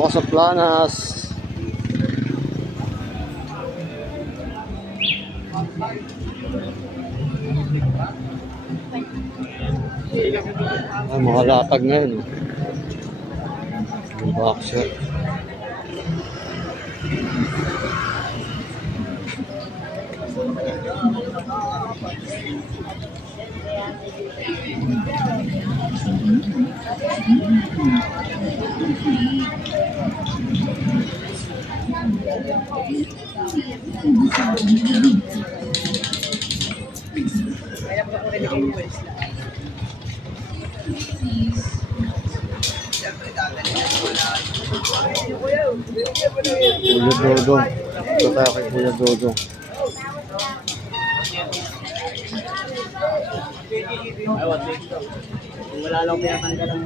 Ako sa Planas. Ay, mga latag ngayon. Boxer. Kuya Dodong. Ito tayo kay Kuya Dodong. Wala lang pinatanggal ang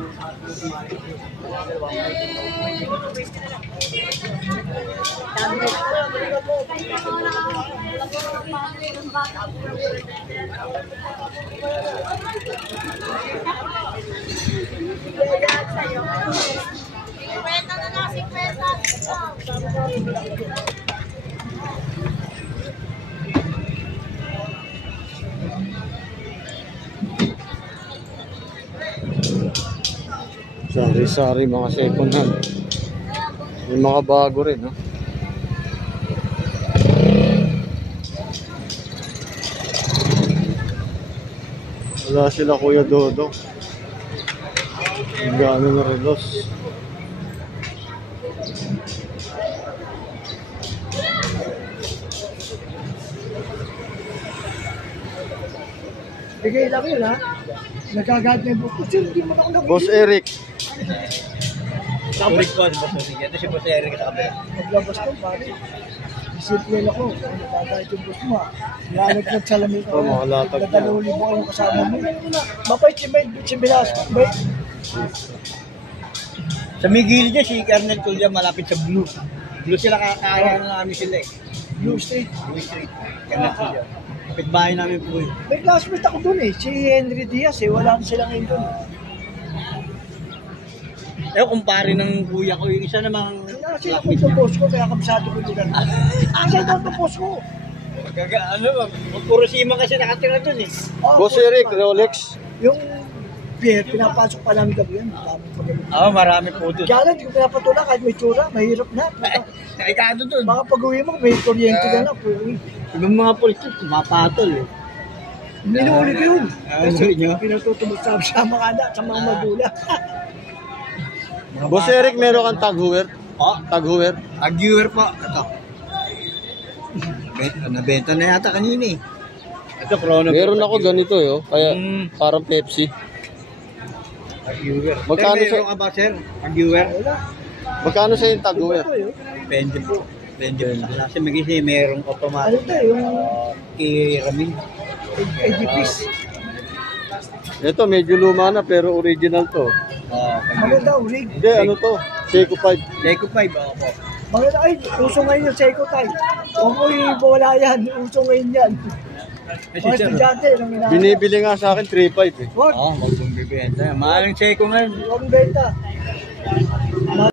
Sari-sari mga second hand. May mga bago rin, no? Wala sila Kuya Dodong. Ang gano'n na relos. bigay lang yun, ha? Nagkagad na yung bukod. Hindi mo ako nakikita. Boss Eric. Nakabalik ko, Boss Eric. Ito si Boss Eric sa kabila. Naglabas ko, pare. Simple ako. Nagkagad yung boss mo, ha? Nalaglag sa lamig ko. Ito, mga latag niya. Nagdaluli mo kayong kasama mo. Mapait si Velasco. Sa Miguel niya, si Kernel Tulya malapit sa Blue. Blue sila kakaroon na namin sila eh. Blue Street. Blue Street. Kernel Tulya. Kapitbahay namin po yun. May classmate ako dun eh. Si Henry Diaz eh. Wala silang ngayon dun. Eh, kumpare ng kuya ko. Yung isa namang classmate niya. Post ko, kaya kabisado ko dun. Kasi ito ang post ko. Ano ba? Magkurosima kasi nakatira dun eh. Boss Eric, Rolex. Yung beer, pinapasok pa namin gabi yan. Marami po dun. Kaya lang, hindi ko pinapatula kahit may tsura. Mahirap na. Naikado dun. Baka pag-uwi mo, may kuryente ka na. Yung mga politik, mapatol eh. Minuuli ko yun. Kasi pinatutubos sa mga anak, sa mga magulang. Boss Eric, meron kang tag-hoover? Tag-hoover? Tag-hoover po. Ito. Nabenta na yata kanina eh. Ito, Chrono. Meron ako ganito eh. Kaya parang Pepsi. Tag-hoover. Magkano sa... Meron ka ba, sir? Tag-hoover? Magkano sa yung tag-hoover? Depende po. Depende po. Kasi mag-isip, merong automatic. Ano ito yung... Kiramin. AGPs. Ito, medyo luma na pero original to. Maganda, rig. Hindi, ano to? Seiko 5. Seiko 5, ako. Maganda, ay, uso ngayon yung Seiko 5. Huwag mo wala yan. Uso ngayon yan. Mga estudyante, nang minahanap. Binibili nga sa akin 3.5 eh. Huwag. Huwag mong bibenta. Mahal yung Seiko ngayon. Huwag benta.